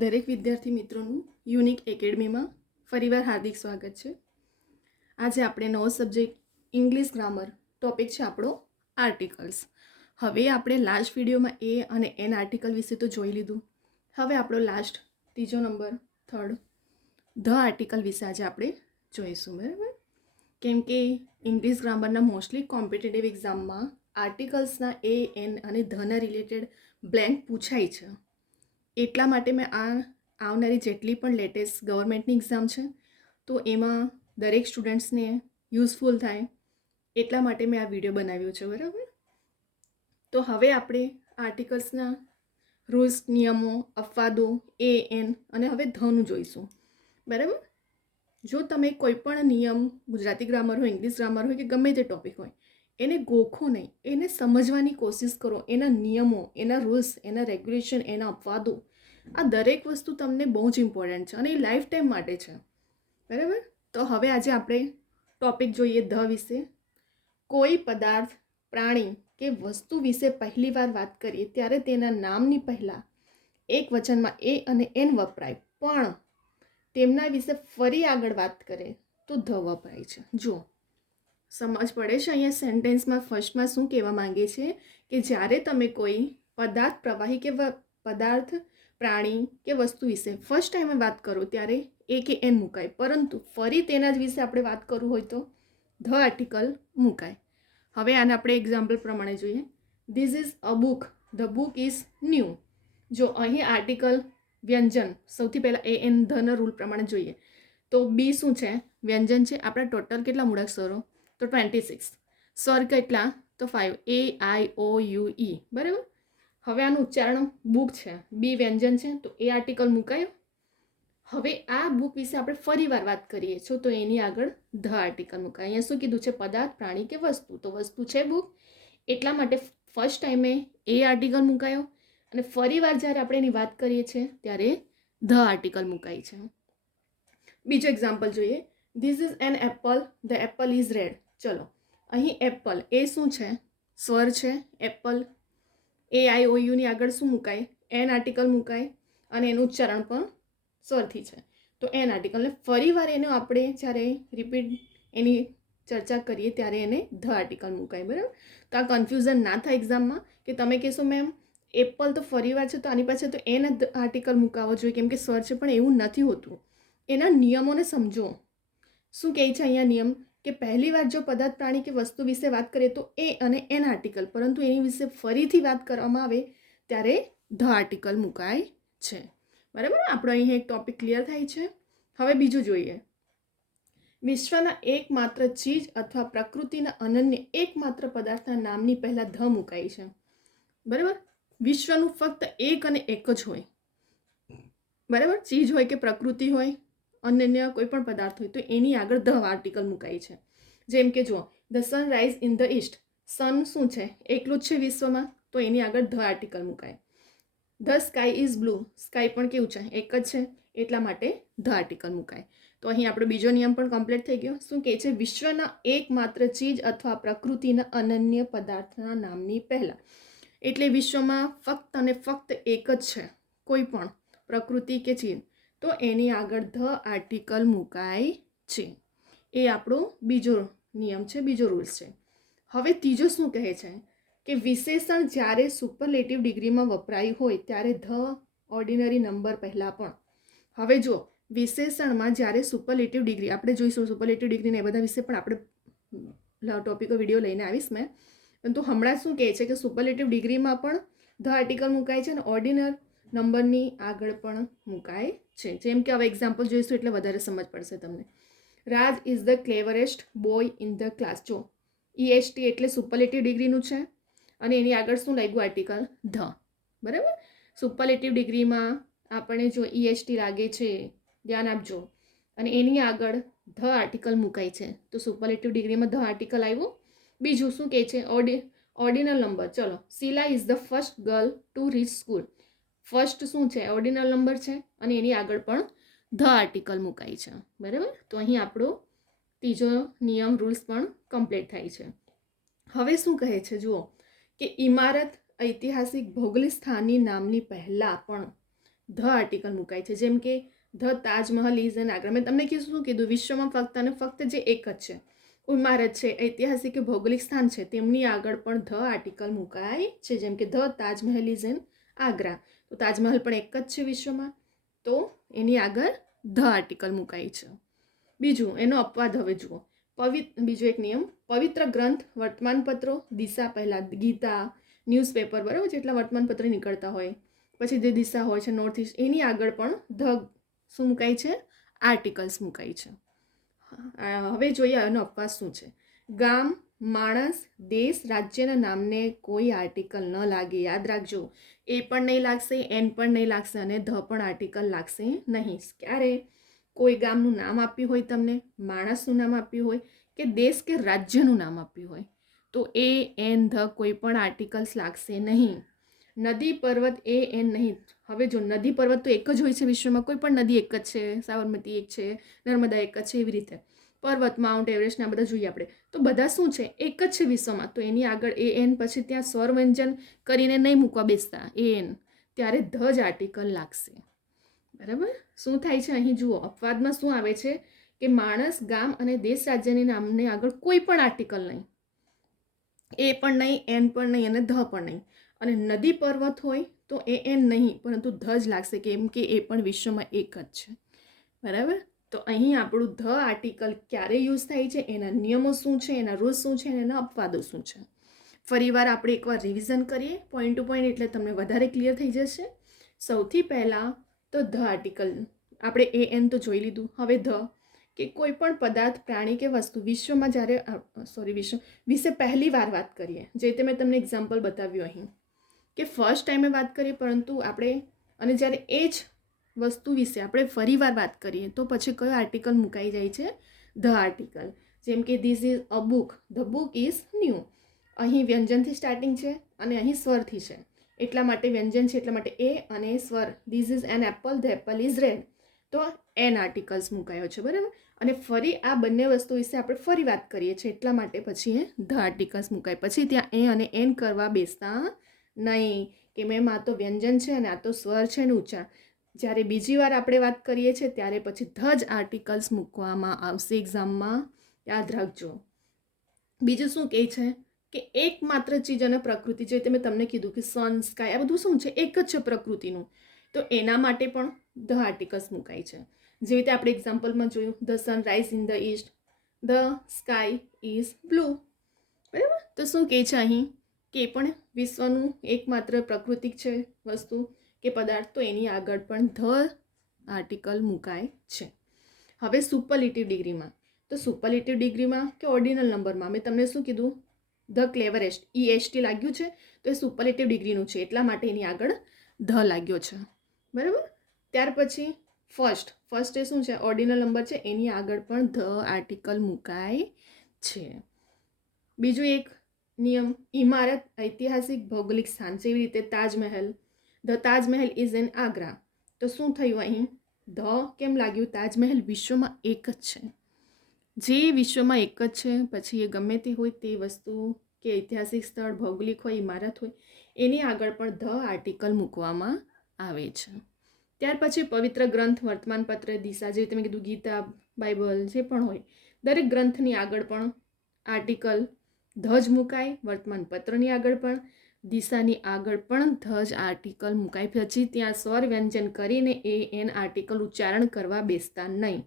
દરેક વિદ્યાર્થી મિત્રોનું યુનિક એકેડમીમાં ફરીવાર હાર્દિક સ્વાગત છે. આજે આપણે નવો સબ્જેક્ટ ઇંગ્લિશ ગ્રામર ટોપિક છે આપણો આર્ટિકલ્સ. હવે આપણે લાસ્ટ વિડીયોમાં એ અને એન આર્ટિકલ વિશે તો જોઈ લીધું. હવે આપણો લાસ્ટ ત્રીજો નંબર થર્ડ ધ આર્ટિકલ વિશે આજે આપણે જોઈશું, બરાબર? કેમ કે ઇંગ્લિશ ગ્રામરના મોસ્ટલી કોમ્પિટિટિવ એક્ઝામમાં આર્ટિકલ્સના એ એન અને ધના રિલેટેડ બ્લેન્ક પૂછાય છે. એટલા માટે મેં આવનારી જેટલી પણ લેટેસ્ટ ગવર્મેન્ટની એક્ઝામ છે તો એમાં દરેક સ્ટુડન્ટ્સને યુઝફુલ થાય એટલા માટે મેં આ વિડીયો બનાવ્યો છે, બરાબર? તો હવે આપણે આર્ટિકલ્સના રૂલ્સ, નિયમો, અપવાદો, એ એન અને હવે ધનું જોઈશું, બરાબર? જો તમે કોઈ પણ નિયમ ગુજરાતી ગ્રામર હોય, ઇંગ્લિશ ગ્રામર હોય કે ગમે તે ટૉપિક હોય, એને ગોખો નહીં, એને સમજવાની કોશિશ કરો. એના નિયમો, એના રૂલ્સ, એના રેગ્યુલેશન, એના અપવાદો, આ દરેક વસ્તુ તમને બહુ જ ઇમ્પોર્ટન્ટ છે અને એ લાઈફ ટાઈમ માટે છે, બરાબર? તો હવે આજે આપણે ટૉપિક જોઈએ ધ વિશે. કોઈ પદાર્થ, પ્રાણી કે વસ્તુ વિશે પહેલી વાર વાત કરીએ ત્યારે તેના નામની પહેલાં એક વચનમાં એ અને એન વપરાય, પણ તેમના વિશે ફરી આગળ વાત કરે તો ધ વપરાય છે. જો સમજ પડે છે અહીંયા સેન્ટેન્સમાં ફર્સ્ટમાં શું કહેવા માંગે છે કે જ્યારે તમે કોઈ પદાર્થ, પ્રવાહી કે પદાર્થ, પ્રાણી કે વસ્તુ વિશે ફર્સ્ટ ટાઈમે વાત કરો ત્યારે એ કે એન મુકાય, પરંતુ ફરી તેના જ વિશે આપણે વાત કરવું હોય તો ધ આર્ટિકલ મુકાય. હવે આને આપણે એક્ઝામ્પલ પ્રમાણે જોઈએ. This is a book, the book is new. જો અહીં આર્ટિકલ વ્યંજન, સૌથી પહેલાં એ એન ધના રૂલ પ્રમાણે જોઈએ તો બી શું છે? વ્યંજન છે. આપણા ટોટલ કેટલા મૂળાક્ષરો? તો 26. સ્વર કેટલા? તો 5. AIOUE, બરાબર? હવે આનું ઉચ્ચારણ બુક છે, બી વ્યંજન છે, તો એ આર્ટિકલ મુકાયો. હવે આ બુક વિશે આપણે ફરી વાર વાત કરીએ છો તો એની આગળ ધ આર્ટિકલ મુકાય. અહીંયા શું કીધું છે? પદાર્થ, પ્રાણી કે વસ્તુ. તો વસ્તુ છે બુક, એટલા માટે ફર્સ્ટ ટાઈમે એ આર્ટિકલ મુકાયો અને ફરી વાર જ્યારે આપણે એની વાત કરીએ છીએ ત્યારે ધ આર્ટિકલ મુકાય છે. બીજો એક્ઝામ્પલ જોઈએ. This is an apple, the Apple is red. ચલો, અહીં એપલ એ શું છે? સ્વર છે. એપલ AIOUની આગળ શું મુકાય? એન આર્ટિકલ મુકાય અને એનું ઉચ્ચારણ પણ સ્વરથી છે તો એન આર્ટિકલને ફરી વાર એને આપણે જ્યારે રિપીટ એની ચર્ચા કરીએ ત્યારે એને ધ આર્ટિકલ મુકાય, બરાબર? તો આ કન્ફ્યુઝન ના થાય એક્ઝામમાં કે તમે કહેશો મેમ એપલ તો ફરી વાર છે તો આની પાછળ તો એન આર્ટિકલ મુકાવવો જોઈએ કેમ કે સ્વર છે, પણ એવું નથી હોતું. એના નિયમોને સમજો. શું કહે છે અહીંયા નિયમ? કે પહેલી વાર જો પદાર્થ, પ્રાણી કે વસ્તુ વિશે વાત કરીએ તો એ અને એન આર્ટિકલ, પરંતુ એની વિશે ફરીથી વાત કરવામાં આવે ત્યારે ધ આર્ટિકલ મુકાય છે, બરાબર? આપણો અહીં એક ટોપિક ક્લિયર થાય છે. હવે બીજું જોઈએ. વિશ્વના એકમાત્ર ચીજ અથવા પ્રકૃતિના અનન્ય એકમાત્ર પદાર્થના નામની પહેલા ધ મુકાય છે, બરાબર? વિશ્વનું ફક્ત એક અને એક જ હોય, બરાબર? ચીજ હોય કે પ્રકૃતિ હોય, અનન્ય કોઈ પણ પદાર્થ હોય તો એની આગળ ધ આર્ટિકલ મુકાય છે. જેમ કે જુઓ, the sun rise in the east. Sun શું છે? એકલું જ છે વિશ્વમાં, તો એની આગળ ધ આર્ટિકલ મુકાય. The sky is blue. Sky પણ કેવું છે? એક જ છે, એટલા માટે ધ આર્ટિકલ મુકાય. તો અહીં આપણો બીજો નિયમ પણ કમ્પ્લીટ થઈ ગયો. શું કહે છે? વિશ્વના એકમાત્ર ચીજ અથવા પ્રકૃતિના અનન્ય પદાર્થના નામની પહેલા. એટલે વિશ્વમાં ફક્ત અને ફક્ત એક જ છે કોઈ પણ પ્રકૃતિ કે ચીજ, તો એની આગળ ધ આર્ટિકલ મુકાય છે. એ આપણો બીજો નિયમ છે, બીજો રૂલ્સ છે. હવે ત્રીજો શું કહે છે? કે વિશેષણ જ્યારે સુપરલેટિવ ડિગ્રીમાં વપરાયું હોય ત્યારે ધ ઓર્ડિનરી નંબર પહેલાં પણ. હવે જો વિશેષણમાં જ્યારે સુપરલેટિવ ડિગ્રી, આપણે જોઈશું સુપરલેટિવ ડિગ્રીને એ બધા વિશે પણ આપણે ટોપિકો વિડીયો લઈને આવીશ મેં, પરંતુ હમણાં શું કહે છે કે સુપરલેટિવ ડિગ્રીમાં પણ ધ આર્ટિકલ મુકાય છે અને ઓર્ડિનર નંબરની આગળ પણ મુકાય છે. જેમ કે હવે એક્ઝામ્પલ જોઈશું એટલે વધારે સમજ પડશે તમને. Raj is the cleverest boy in the class. જો EST એટલે સુપરલેટિવ ડિગ્રીનું છે અને એની આગળ શું લાગ્યું? આર્ટિકલ ધ, બરાબર? સુપરલેટિવ ડિગ્રીમાં આપણે જો EST લાગે છે, ધ્યાન આપજો, અને એની આગળ ધ આર્ટિકલ મુકાય છે તો સુપરલેટિવ ડિગ્રીમાં ધ આર્ટિકલ આવ્યું. બીજું શું કહે છે? Ordinal number. ચલો, Sheela is the first girl to reach school. First શું છે? ઓર્ડિનલ નંબર છે અને એની આગળ પણ ધ આર્ટિકલ મુકાય છે, બરાબર? તો અહીં આપણો ત્રીજો નિયમ, રૂલ્સ પણ કમ્પ્લીટ થાય છે. હવે શું કહે છે? જુઓ કે ઇમારત, ઐતિહાસિક, ભૌગોલિક સ્થાનની નામની પહેલાં પણ ધ આર્ટિકલ મુકાય છે. જેમ કે the Taj Mahal is an Agra. મેં તમને શું કીધું, વિશ્વમાં ફક્ત અને ફક્ત જે એક જ છે, ઇમારત છે, ઐતિહાસિક કે ભૌગોલિક સ્થાન છે, તેમની આગળ પણ ધ આર્ટિકલ મુકાય છે. જેમ કે the Taj Mahal is an Agra, તો તાજમહલ પણ એક જ છે વિશ્વમાં, તો એની આગળ ધ આર્ટિકલ મુકાય છે. બીજું એનો અપવાદ હવે જુઓ. બીજો એક નિયમ, પવિત્ર ગ્રંથ, વર્તમાનપત્રો, દિશા પહેલાં ગીતા, ન્યૂઝપેપર, બરાબર, જેટલા વર્તમાનપત્ર નીકળતા હોય, પછી જે દિશા હોય છે નોર્થ ઇસ્ટ, એની આગળ પણ ધ શું મુકાય છે? આર્ટિકલ્સ મુકાય છે. હવે જોઈએ આનો અપવાદ શું છે. ગામ, માણસ, દેશ, રાજ્યના નામને કોઈ આર્ટિકલ ન લાગે. યાદ રાખજો, એ પણ નહીં લાગશે, એન પણ નહીં લાગશે અને ધ પણ આર્ટિકલ લાગશે નહીં. ક્યારે કોઈ ગામનું નામ આપ્યું હોય, તમને માણસનું નામ આપ્યું હોય, કે દેશ કે રાજ્યનું નામ આપ્યું હોય, તો એ એન ધ કોઈ પણ આર્ટિકલ્સ લાગશે નહીં. નદી, પર્વત, એ એન નહીં. હવે જો નદી, પર્વત તો એક જ હોય છે વિશ્વમાં, કોઈ પણ નદી એક જ છે, સાબરમતી એક છે, નર્મદા એક જ છે, એવી રીતે પર્વત, માઉન્ટ એવરેસ્ટના બધા જોઈએ આપણે, તો બધા શું છે? એક જ છે વિશ્વમાં. તો એની આગળ એ એન પછી ત્યાં સ્વર વ્યંજન કરીને નહીં મૂકવા બેસતા એ એન, ત્યારે ધ જ આર્ટિકલ લાગશે. બરાબર? શું થાય છે અહીં જુઓ, અપવાદમાં શું આવે છે કે માણસ, ગામ અને દેશ, રાજ્યની નામને આગળ કોઈ પણ આર્ટિકલ નહીં, એ પણ નહીં, એન પણ નહીં અને ધ પણ નહીં. અને નદી, પર્વત હોય તો એ એન નહીં, પરંતુ ધ જ લાગશે, કેમ કે એ પણ વિશ્વમાં એક જ છે. બરાબર? તો અહીં આપણું ધ આર્ટિકલ ક્યારે યુઝ થાય છે, એના નિયમો શું છે, એના રૂલ્સ શું છે, અને એના અપવાદો શું છે. ફરીવાર આપણે એકવાર રિવિઝન કરીએ પોઈન્ટ ટુ પોઈન્ટ, એટલે તમને વધારે ક્લિયર થઈ જશે. સૌથી પહેલાં તો ધ આર્ટિકલ આપણે એ એન તો જોઈ લીધું. હવે ધ કે કોઈ પણ પદાર્થ, પ્રાણી કે વસ્તુ વિશ્વમાં જ્યારે વિશે પહેલી વાર વાત કરીએ, જે રીતે મેં તમને એક્ઝામ્પલ બતાવ્યું અહીં, કે ફર્સ્ટ ટાઈમે વાત કરીએ, પરંતુ આપણે અને જ્યારે એ જ વસ્તુ વિશે આપણે ફરીવાર વાત કરીએ, તો પછી કયો આર્ટિકલ મુકાઈ જાય છે? The article. જેમ કે this is a book, the book is new. અહીં વ્યંજનથી સ્ટાર્ટિંગ છે અને અહીં સ્વરથી છે, એટલા માટે વ્યંજન છે, એટલા માટે એ અને સ્વર. This is an apple, the Apple is red, તો એન આર્ટિકલ્સ મુકાયો છે. બરાબર? અને ફરી આ બંને વસ્તુ વિશે આપણે ફરી વાત કરીએ છીએ, એટલા માટે પછી એ ધ આર્ટિકલ્સ મુકાય. પછી ત્યાં એ અને એન કરવા બેસતા નહીં, કે મેમ આ તો વ્યંજન છે અને આ તો સ્વર છે ને ઉચ્ચાર. જ્યારે બીજી વાર આપણે વાત કરીએ છીએ ત્યારે પછી ધ જ આર્ટિકલ્સ મૂકવામાં આવશે એક્ઝામમાં, યાદ રાખજો. બીજું શું કહે છે કે એકમાત્ર ચીજ અને પ્રકૃતિ, જે મેં તમને કીધું કે સન, સ્કાય, આ બધું શું છે? એક જ છે પ્રકૃતિનું, તો એના માટે પણ ધ આર્ટિકલ્સ મુકાય છે. જેવી રીતે આપણે એક્ઝામ્પલમાં જોયું, the sun rise in the East, the sky is blue. બરાબર? તો શું કહે છે અહીં કે પણ વિશ્વનું એકમાત્ર પ્રાકૃતિક છે વસ્તુ કે પદાર્થ, તો એની આગળ પણ ધ આર્ટિકલ મુકાય છે. હવે સુપરલેટિવ ડિગ્રીમાં, તો સુપરલેટિવ ડિગ્રીમાં કે ઓર્ડિનલ નંબરમાં મેં તમને શું કીધું? ધ ક્લેવરેસ્ટ, EST લાગ્યું છે, તો એ સુપરલેટિવ ડિગ્રીનું છે, એટલા માટે એની આગળ ધ લાગ્યો છે. બરાબર? ત્યાર પછી ફર્સ્ટ એ શું છે? ઓર્ડિનલ નંબર છે, એની આગળ પણ ધ આર્ટિકલ મુકાય છે. બીજું એક નિયમ, ઇમારત, ઐતિહાસિક, ભૌગોલિક સ્થાન, જેવી રીતે Taj Mahal, the Taj Mahal is in Agra, તો શું થયું અહીં? ધ કેમ લાગ્યું? તાજમહેલ વિશ્વમાં એક જ છે, જે વિશ્વમાં એક જ છે, પછી એ ગમે તે હોય તે વસ્તુ કે ઐતિહાસિક સ્થળ, ભૌગોલિક હોય, ઇમારત હોય, એની આગળ પણ ધ આર્ટિકલ મૂકવામાં આવે છે. ત્યાર પછી પવિત્ર ગ્રંથ, વર્તમાનપત્ર, દિશા, જે તમે કીધું ગીતા, બાઇબલ, જે પણ હોય, દરેક ગ્રંથની આગળ પણ આર્ટિકલ ધ જ મુકાય. વર્તમાનપત્રની આગળ પણ, દિશાની આગળ પણ ધ જ આર્ટિકલ મુકાય. પછી ત્યાં સ્વર વ્યંજન કરીને એ એન આર્ટિકલ ઉચ્ચારણ કરવા બેસતા નહીં.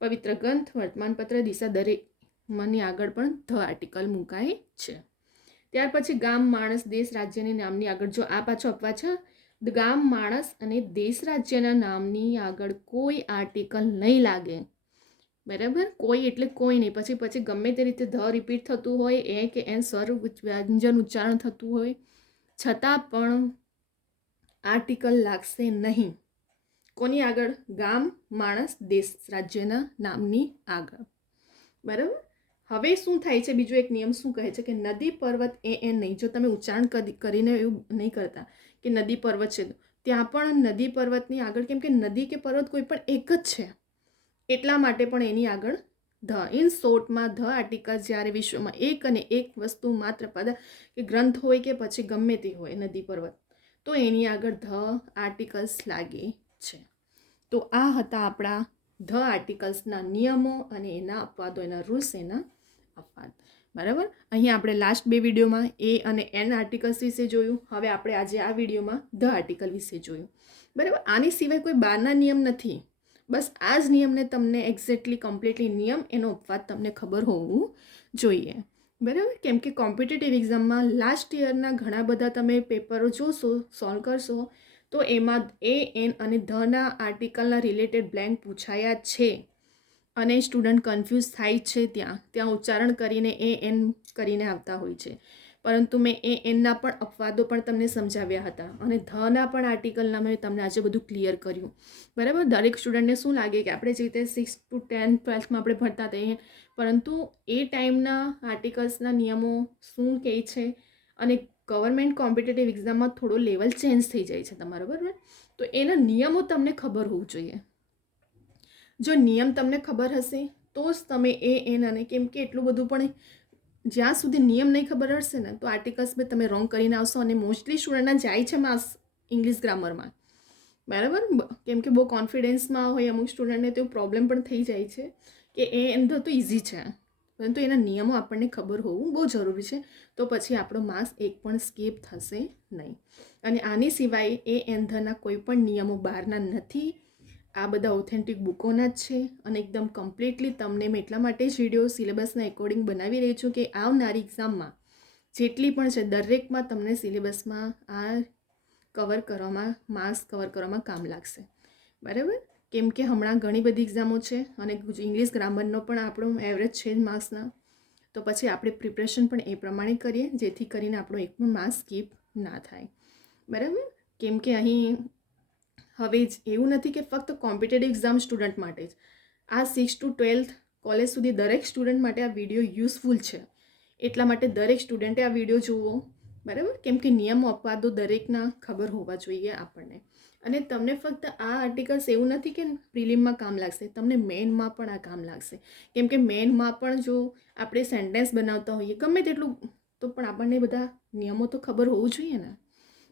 પવિત્ર ગ્રંથ, વર્તમાનપત્ર, દિશા, દરેક મની આગળ પણ ધ આર્ટિકલ મુકાય છે. ત્યાર પછી ગામ, માણસ, દેશ, રાજ્યની નામની આગળ, જો આ પાછો અપવાદ છે, ગામ, માણસ અને દેશ, રાજ્યના નામની આગળ કોઈ આર્ટિકલ નહીં લાગે. બરાબર? કોઈ એટલે કોઈ નહીં. પછી ગમે તે રીતે ધ રિપીટ થતું હોય, એ કે એન સ્વર વ્યંજન ઉચ્ચારણ થતું હોય, છતાં પણ આર્ટિકલ લાગશે નહીં. કોની આગળ? ગામ, માણસ, દેશ, રાજ્યના નામની આગળ. બરાબર? હવે શું થાય છે? બીજો એક નિયમ શું કહે છે કે નદી, પર્વત, એ એન નહીં. જો તમે ઉચ્ચારણ કરીને એવું નહીં કરતા કે નદી, પર્વત છે, ત્યાં પણ નદી, પર્વતની આગળ, કેમ કે નદી કે પર્વત કોઈ પણ એક જ છે, એટલા માટે પણ એની આગળ ધ. ઇન શોર્ટમાં ધ આર્ટિકલ જ્યારે વિશ્વમાં એક અને એક વસ્તુ માત્ર પદાર્થ કે ગ્રંથ હોય કે પછી ગમે તે હોય, નદી, પર્વત, તો એની આગળ ધ આર્ટિકલ્સ લાગે છે. તો આ હતા આપણા ધ આર્ટિકલ્સના નિયમો અને એના અપવાદો, એના રૂલ્સ, એના અપવાદ. બરાબર. અહીંયા આપણે લાસ્ટ 2 વિડીયોમાં એ અને એન આર્ટિકલ્સ વિશે જોયું. હવે આપણે આજે આ વિડીયોમાં ધ આર્ટિકલ વિશે જોયું. બરાબર. આની સિવાય કોઈ બહારના નિયમ નથી. બસ આ જ નિયમને તમને એક્ઝેક્ટલી કમ્પ્લીટલી નિયમ એનો અપવાદ તમને ખબર હોવું જોઈએ. બરાબર. કેમ કે કોમ્પિટિટિવ એક્ઝામમાં લાસ્ટ યરના ઘણા બધા તમે પેપરો જોશો, સોલ્વ કરશો, તો એમાં એ એન અને ધના આર્ટિકલના રિલેટેડ બ્લેન્ક પૂછાયા છે અને સ્ટુડન્ટ કન્ફ્યુઝ થાય છે. ત્યાં ઉચ્ચારણ કરીને એ એન કરીને આવતા હોય છે. પરંતુ મેં એ એનના પણ અપવાદો પણ તમને સમજાવ્યા હતા અને ધના પણ આર્ટિકલના મેં તમને આજે બધું ક્લિયર કર્યું. બરાબર. દરેક સ્ટુડન્ટને શું લાગે કે આપણે જે રીતે 6 to 10 12થમાં આપણે ભણતા હતા, પરંતુ એ ટાઈમના આર્ટિકલ્સના નિયમો શું કહે છે અને ગવર્મેન્ટ કોમ્પિટિટિવ એક્ઝામમાં થોડો લેવલ ચેન્જ થઈ જાય છે તમારો. બરાબર. તો એના નિયમો તમને ખબર હોવું જોઈએ. જો નિયમ તમને ખબર હશે તો જ તમે એ એન અને કેમ કે એટલું બધું પણ જ્યાં સુધી નિયમ નહીં ખબર હશે ને તો આર્ટિકલ્સ બી તમે રોંગ કરીને આવશો અને મોસ્ટલી સ્ટુડન્ટના જાય છે માર્ક્સ ઇંગ્લિશ ગ્રામરમાં. બરાબર. કેમ કે બહુ કોન્ફિડન્સમાં હોય અમુક સ્ટુડન્ટને તો પ્રોબ્લેમ પણ થઈ જાય છે કે એ એન તો ઇઝી છે, પરંતુ એના નિયમો આપણને ખબર હોવું બહુ જરૂરી છે. તો પછી આપણો માર્ક્સ એક પણ સ્કીપ થશે નહીં. અને આની સિવાય એ એન ધના કોઈ પણ નિયમો બહારના નથી. આ બધા ઓથેન્ટિક બુકોના જ છે અને એકદમ કમ્પ્લીટલી તમને મેં એટલા માટે જ વિડીયો સિલેબસના એકોર્ડિંગ બનાવી રહી છું કે આવનારી એક્ઝામમાં જેટલી પણ છે દરેકમાં તમને સિલેબસમાં આ કવર કરવામાં, માર્ક્સ કવર કરવામાં કામ લાગશે. બરાબર. કેમ કે હમણાં ઘણી બધી એક્ઝામો છે અને ઇંગ્લિશ ગ્રામરનો પણ આપણો એવરેજ છે જ માર્ક્સના. તો પછી આપણે પ્રિપરેશન પણ એ પ્રમાણે કરીએ જેથી કરીને આપણો એક પણ માર્ક્સ સ્કીપ ના થાય. બરાબર. કેમ કે અહીં હવે એવું નથી કે ફક્ત કોમ્પિટિટિવ એક્ઝામ સ્ટુડન્ટ માટે જ. આ 6 to 12 કોલેજ સુધી દરેક સ્ટુડન્ટ માટે આ વિડીયો યુઝફુલ છે. એટલા માટે દરેક સ્ટુડન્ટે આ વિડીયો જોવો. બરાબર. કેમ કે નિયમો અપવાદો દરેકના ખબર હોવા જોઈએ આપણને. અને તમને ફક્ત આ આર્ટિકલ્સ એવું નથી કે પ્રિલિમમાં કામ લાગશે, તમને મેઇનમાં પણ આ કામ લાગશે. કેમ કે મેઇનમાં પણ જો આપણે સેન્ટેન્સ બનાવતા હોઈએ ગમે તેટલું, તો પણ આપણને બધા નિયમો તો ખબર હોવું જોઈએ ને.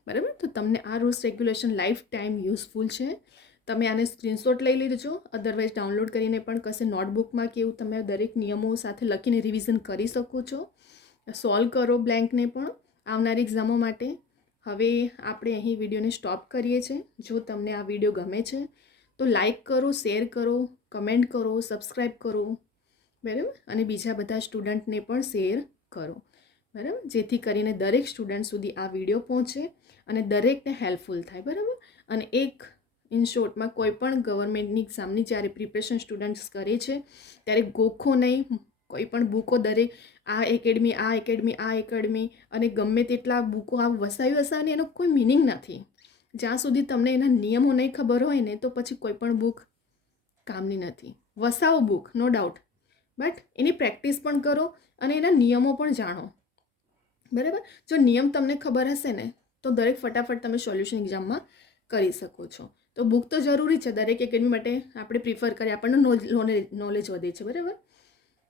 બરાબર. તો તમને આ rules regulation life time useful છે. તમે આને સ્ક્રીનશોટ લઈ લેજો, અદરવાઇઝ ડાઉનલોડ કરીને પણ કશે નોટબુકમાં કે એવું તમે દરેક નિયમો સાથે લખીને રિવિઝન કરી શકો છો. સોલ્વ કરો બ્લેન્કને પણ આવનારી એક્ઝામો માટે. હવે આપણે અહીં વિડીયોને સ્ટોપ કરીએ છીએ. જો તમને આ વિડીયો ગમે છે તો લાઈક કરો, શેર કરો, કમેન્ટ કરો, સબસ્ક્રાઈબ કરો. બરાબર. અને બીજા બધા સ્ટુડન્ટને પણ શેર કરો. બરાબર. જેથી કરીને દરેક સ્ટુડન્ટ સુધી આ વિડીયો પહોંચે અને દરેકને હેલ્પફુલ થાય. બરાબર. અને એક ઇન શોર્ટમાં કોઈ પણ ગવર્મેન્ટની એક્ઝામની જ્યારે પ્રિપરેશન સ્ટુડન્ટ્સ કરે છે ત્યારે ગોખો નહીં. કોઈ પણ બુકો દરેક આ એકેડમી અને ગમે તેટલા બુકો આ વસાવી એનો કોઈ મિનિંગ નથી. જ્યાં સુધી તમને એના નિયમો નહીં ખબર હોય ને તો પછી કોઈ પણ બુક કામની નથી. વસાવો બુક નો ડાઉટ, બટ એની પ્રેક્ટિસ પણ કરો અને એના નિયમો પણ જાણો. બરાબર. જો નિયમ તમને ખબર હશે ને તો દરેક ફટાફટ તમે સોલ્યુશન એક્ઝામમાં કરી શકો છો. તો બુક તો જરૂરી છે દરેક એકેડમી માટે, આપણે પ્રિફર કરીએ, આપણને નોલેજ વધે છે. બરાબર.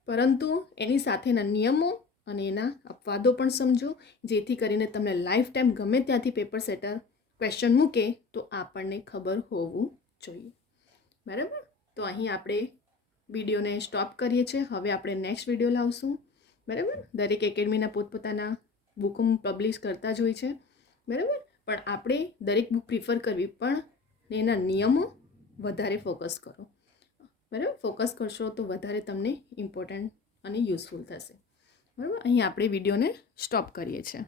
પરંતુ એની સાથેના નિયમો અને એના અપવાદો પણ સમજો જેથી કરીને તમને લાઈફ ટાઈમ ગમે ત્યાંથી પેપર સેટર ક્વેશ્ચન મૂકે તો આપણને ખબર હોવું જોઈએ. બરાબર. તો અહીં આપણે વિડીયોને સ્ટોપ કરીએ છીએ. હવે આપણે નેક્સ્ટ વિડીયો લાવશું. બરાબર. દરેક એકેડમીના પોતપોતાના બુકો પબ્લિશ કરતા જ હોય છે. બરાબર. પણ આપણે દરેક બુક પ્રિફર કરવી, પણ એના નિયમો વધારે ફોકસ કરો. બરાબર. ફોકસ કરશો તો વધારે તમને ઇમ્પોર્ટન્ટ અને યુઝફુલ થશે. બરાબર. અહીં આપણે વિડીયોને સ્ટોપ કરીએ છીએ.